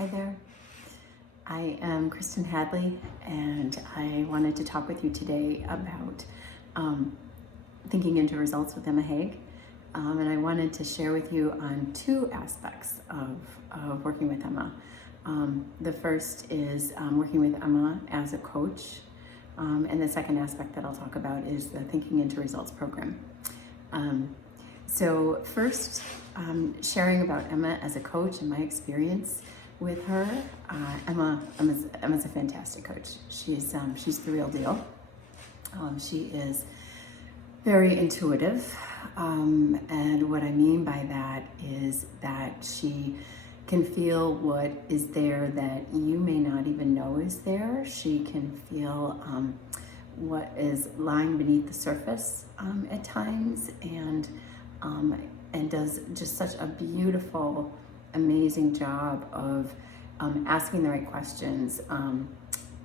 Hi there. I am Kristin Hadley, and I wanted to talk with you today about thinking into results with Emma Hague. And I wanted to share with you on two aspects of working with Emma. The first is working with Emma as a coach, and the second aspect that I'll talk about is the Thinking into Results program. So first, sharing about Emma as a coach and my experience with her. Emma's a fantastic coach. She's the real deal. She is very intuitive, and what I mean by that is that she can feel what is there that you may not even know is there. She can feel what is lying beneath the surface at times, and does just such a beautiful, amazing job of asking the right questions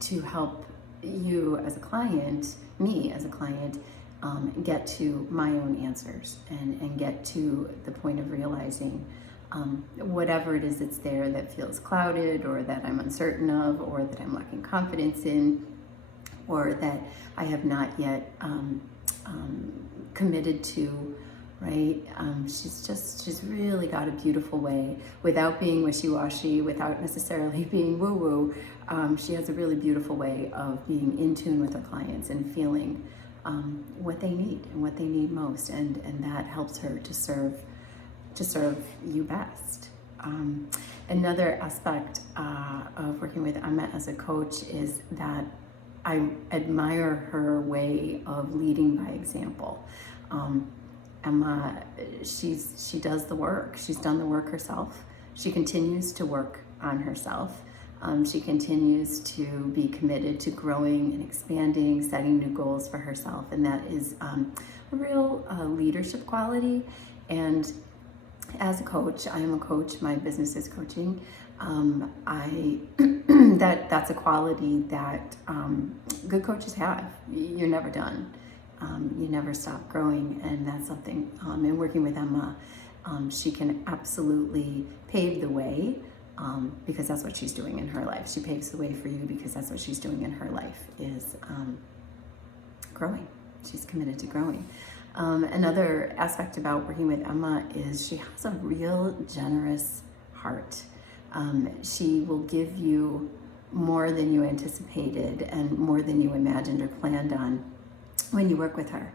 to help you as a client, me as a client, get to my own answers and get to the point of realizing whatever it is that's there that feels clouded, or that I'm uncertain of, or that I'm lacking confidence in, or that I have not yet committed to. Right? She's really got a beautiful way, without being wishy-washy, without necessarily being woo-woo. She has a really beautiful way of being in tune with her clients and feeling what they need and what they need most, and that helps her to serve you best. Another aspect of working with Emma as a coach is that I admire her way of leading by example. Emma, she does the work. She's done the work herself. She continues to work on herself. She continues to be committed to growing and expanding, setting new goals for herself, and that is a real leadership quality. And as a coach, I am a coach. My business is coaching. That's a quality that good coaches have. You're never done. You never stop growing, and that's something, in working with Emma, she can absolutely pave the way, because that's what she's doing in her life. She paves the way for you because that's what she's doing in her life, is growing. She's committed to growing. Another aspect about working with Emma is she has a real generous heart. She will give you more than you anticipated and more than you imagined or planned on when you work with her.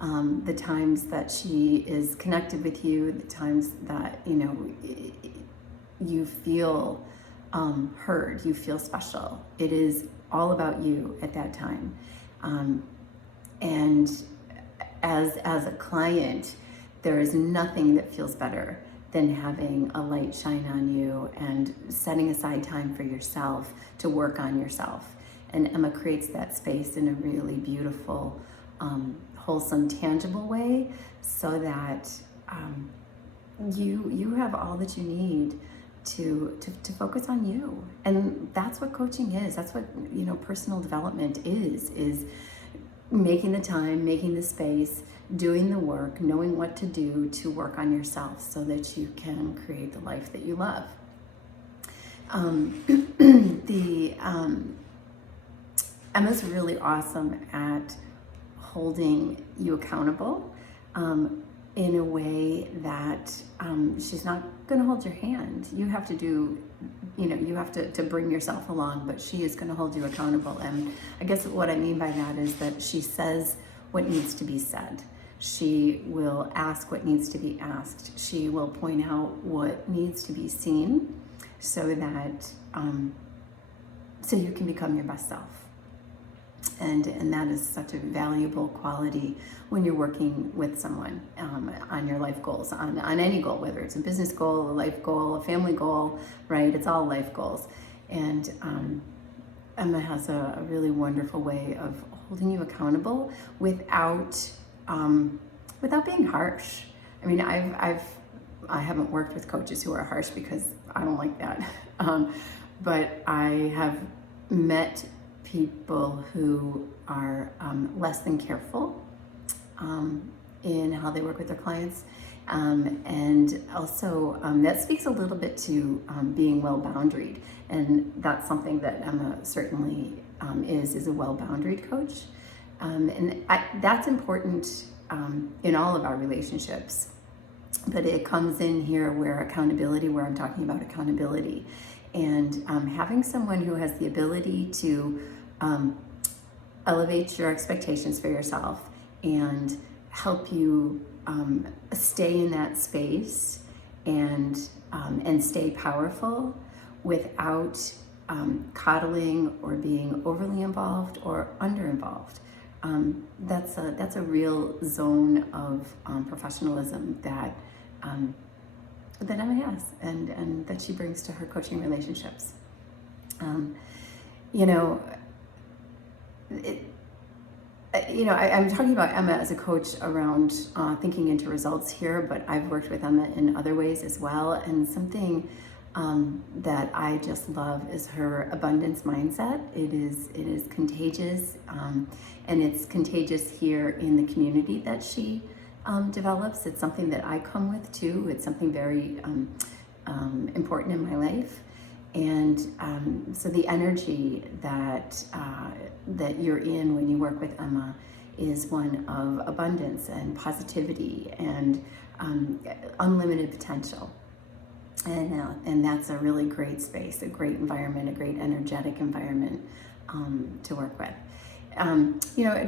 The times that she is connected with you, the times that you feel heard, you feel special. It is all about you at that time. And as a client, there is nothing that feels better than having a light shine on you and setting aside time for yourself to work on yourself. And Emma creates that space in a really beautiful, wholesome, tangible way, so that you have all that you need to focus on you. And that's what coaching is. That's what personal development is making the time, making the space, doing the work, knowing what to do to work on yourself so that you can create the life that you love. Emma's really awesome at holding you accountable in a way that she's not going to hold your hand. You have to do, you have to bring yourself along, but she is going to hold you accountable. And I guess what I mean by that is that she says what needs to be said. She will ask what needs to be asked. She will point out what needs to be seen, so that so you can become your best self. And that is such a valuable quality when you're working with someone on your life goals, on any goal, whether it's a business goal, a life goal, a family goal, right? It's all life goals. And Emma has a really wonderful way of holding you accountable without being harsh. I mean, I haven't worked with coaches who are harsh because I don't like that. But I have met people who are less than careful in how they work with their clients, And also that speaks a little bit to being well-boundaried, and that's something that Emma certainly is a well-boundaried coach. That's important in all of our relationships, but it comes in here where I'm talking about accountability, and having someone who has the ability to elevate your expectations for yourself and help you stay in that space and stay powerful without coddling or being overly involved or under involved. That's a real zone of professionalism that Emma has, and that she brings to her coaching relationships. I'm talking about Emma as a coach around thinking into results here, but I've worked with Emma in other ways as well. And something that I just love is her abundance mindset. It is contagious, and it's contagious here in the community that she develops. It's something that I come with too. It's something very important in my life. And so the energy that you're in when you work with Emma is one of abundance and positivity and unlimited potential. And that's a really great space, a great environment, a great energetic environment to work with.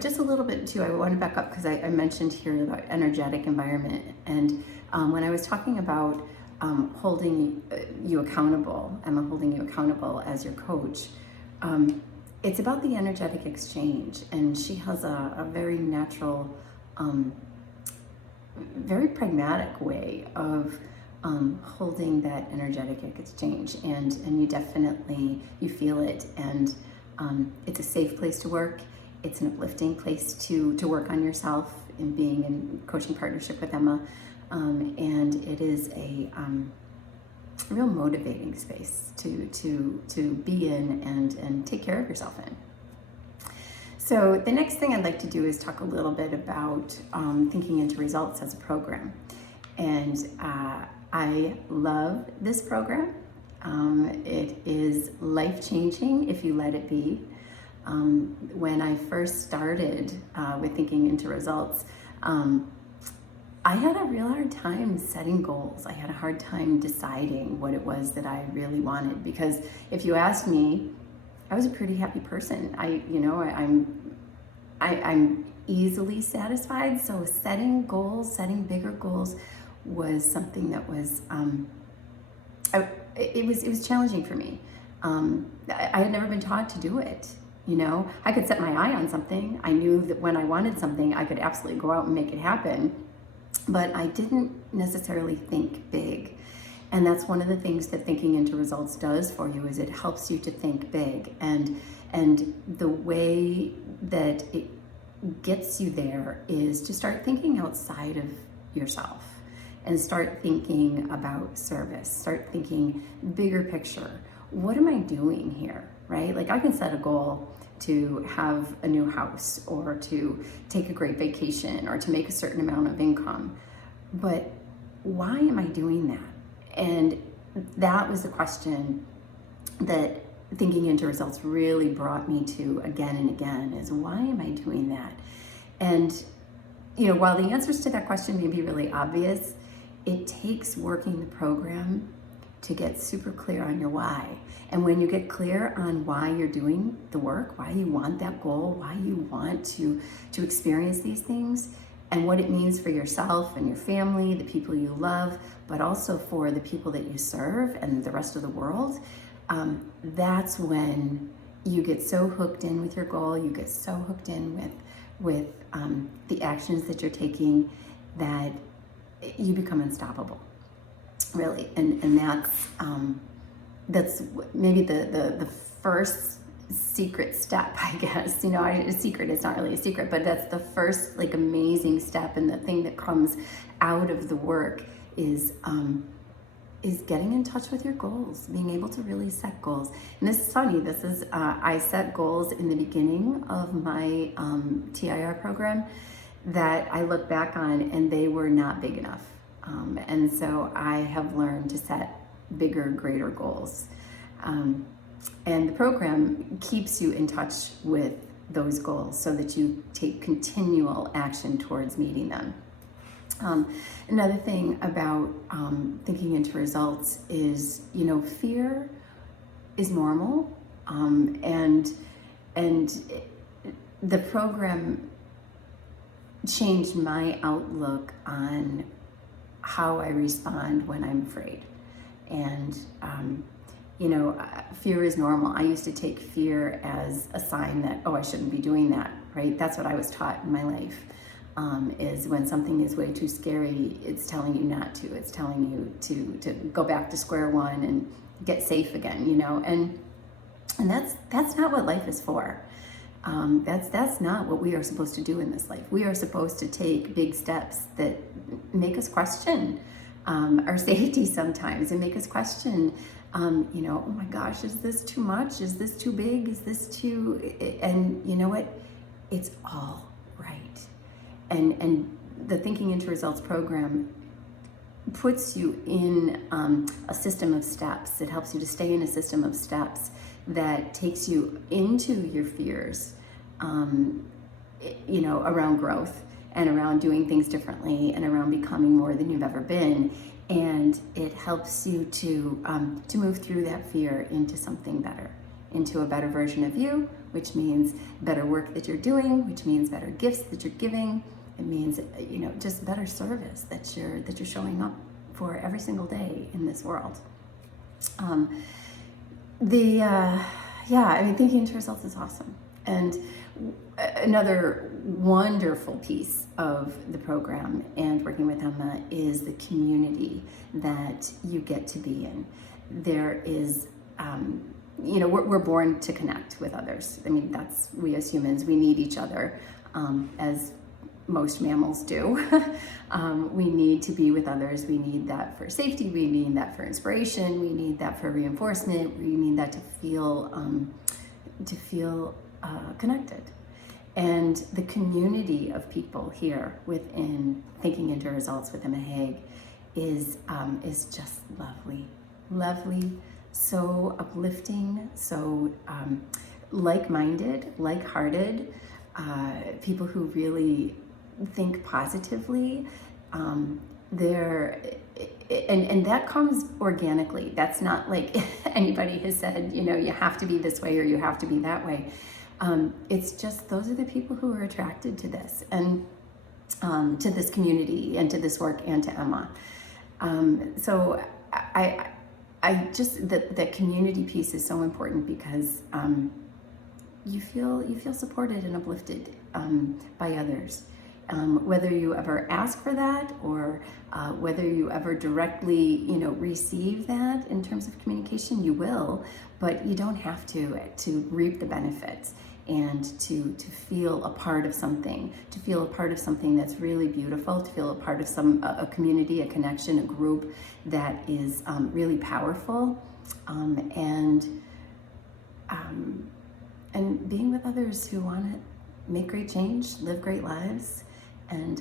Just a little bit too, I want to back up because I mentioned here about energetic environment. And when I was talking about holding you accountable, Emma holding you accountable as your coach, it's about the energetic exchange. And she has a very natural, very pragmatic way of holding that energetic exchange. And you feel it. And it's a safe place to work. It's an uplifting place to work on yourself in being in coaching partnership with Emma. And it is a real motivating space to be in and take care of yourself in. So the next thing I'd like to do is talk a little bit about thinking into results as a program. And I love this program. It is life-changing if you let it be. When I first started with thinking into results, I had a real hard time setting goals. I had a hard time deciding what it was that I really wanted, because if you asked me, I was a pretty happy person. I'm easily satisfied. So setting goals, setting bigger goals, was something that was it was challenging for me. I had never been taught to do it. I could set my eye on something. I knew that when I wanted something, I could absolutely go out and make it happen. But I didn't necessarily think big. And that's one of the things that thinking into results does for you, is it helps you to think big. And the way that it gets you there is to start thinking outside of yourself and start thinking about service, start thinking bigger picture. What am I doing here, right? Like, I can set a goal to have a new house, or to take a great vacation, or to make a certain amount of income. But why am I doing that? And that was the question that thinking into results really brought me to again and again, is why am I doing that? And, while the answers to that question may be really obvious, it takes working the program to get super clear on your why. And when you get clear on why you're doing the work, why you want that goal, why you want to experience these things, and what it means for yourself and your family, the people you love, but also for the people that you serve and the rest of the world, that's when you get so hooked in with your goal, you get so hooked in with the actions that you're taking, that you become unstoppable, really. And that's maybe the first secret step, I guess. A secret, it's not really a secret, but that's the first amazing step. And the thing that comes out of the work is getting in touch with your goals, being able to really set goals. And this is funny, I set goals in the beginning of my TIR program that I look back on, and they were not big enough. And so I have learned to set bigger, greater goals. And the program keeps you in touch with those goals so that you take continual action towards meeting them. Another thing about thinking into results is, fear is normal, and the program changed my outlook on how I respond when I'm afraid. And fear is normal. I used to take fear as a sign that, I shouldn't be doing that, right? That's what I was taught in my life. Is when something is way too scary, it's telling you not to. It's telling you to go back to square one and get safe again, and that's not what life is for. That's not what we are supposed to do in this life. We are supposed to take big steps that make us question our safety sometimes, and make us question, oh my gosh, is this too much? Is this too big? Is this too? And you know what? It's all right. And the Thinking into Results program puts you in a system of steps. It helps you to stay in a system of steps that takes you into your fears, around growth and around doing things differently and around becoming more than you've ever been. And it helps you to move through that fear into something better, into a better version of you, which means better work that you're doing, which means better gifts that you're giving. It means, just better service that you're showing up for every single day in this world. Thinking into results is awesome. And another wonderful piece of the program and working with Emma is the community that you get to be in. There is, we're born to connect with others. We as humans, we need each other, as most mammals do. We need to be with others. We need that for safety. We need that for inspiration. We need that for reinforcement. We need that to feel connected. And the community of people here within Thinking into Results with Emma Hague is just lovely, so uplifting, so like-minded, like-hearted, people who really think positively. And that comes organically. That's not like anybody has said, you have to be this way or you have to be that way. It's just, those are the people who are attracted to this and to this community and to this work and to Emma. So I just, the community piece is so important because you feel supported and uplifted by others. Whether you ever ask for that or whether you ever directly, receive that in terms of communication, you will, but you don't have to reap the benefits and to feel a part of something, to feel a part of something that's really beautiful, to feel a part of a community, a connection, a group that is really powerful, and being with others who want to make great change, live great lives, and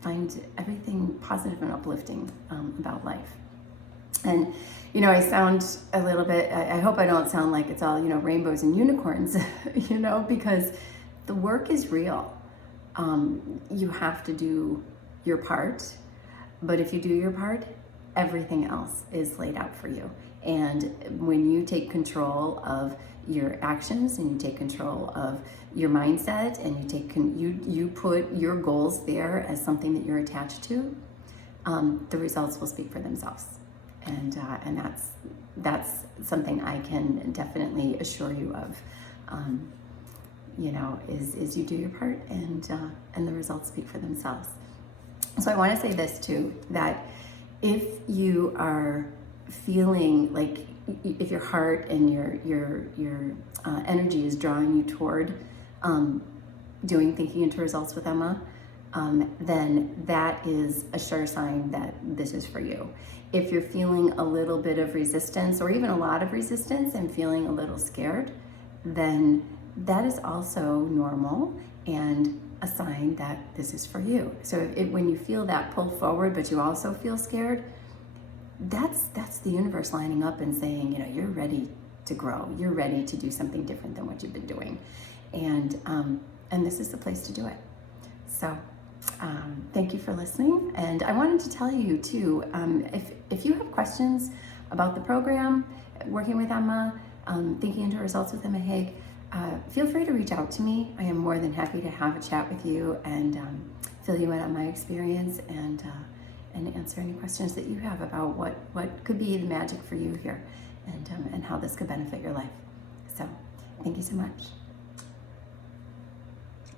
find everything positive and uplifting about life. And I sound a little bit, I hope I don't sound like it's all rainbows and unicorns, because the work is real. You have to do your part, but if you do your part, everything else is laid out for you. And when you take control of your actions and you take control of your mindset and you put your goals there as something that you're attached to, the results will speak for themselves. And that's something I can definitely assure you of. Is you do your part and the results speak for themselves. So I want to say this too, that if you are feeling like, if your heart and your energy is drawing you toward doing Thinking into Results with Emma, then that is a sure sign that this is for you. If you're feeling a little bit of resistance or even a lot of resistance and feeling a little scared, then that is also normal, and a sign that this is for you. So when you feel that pull forward, but you also feel scared, that's the universe lining up and saying, you're ready to grow. You're ready to do something different than what you've been doing. And this is the place to do it. So thank you for listening. And I wanted to tell you too, if you have questions about the program, working with Emma, thinking into results with Emma Hague, feel free to reach out to me. I am more than happy to have a chat with you and fill you in on my experience and answer any questions that you have about what could be the magic for you here and how this could benefit your life. So thank you so much.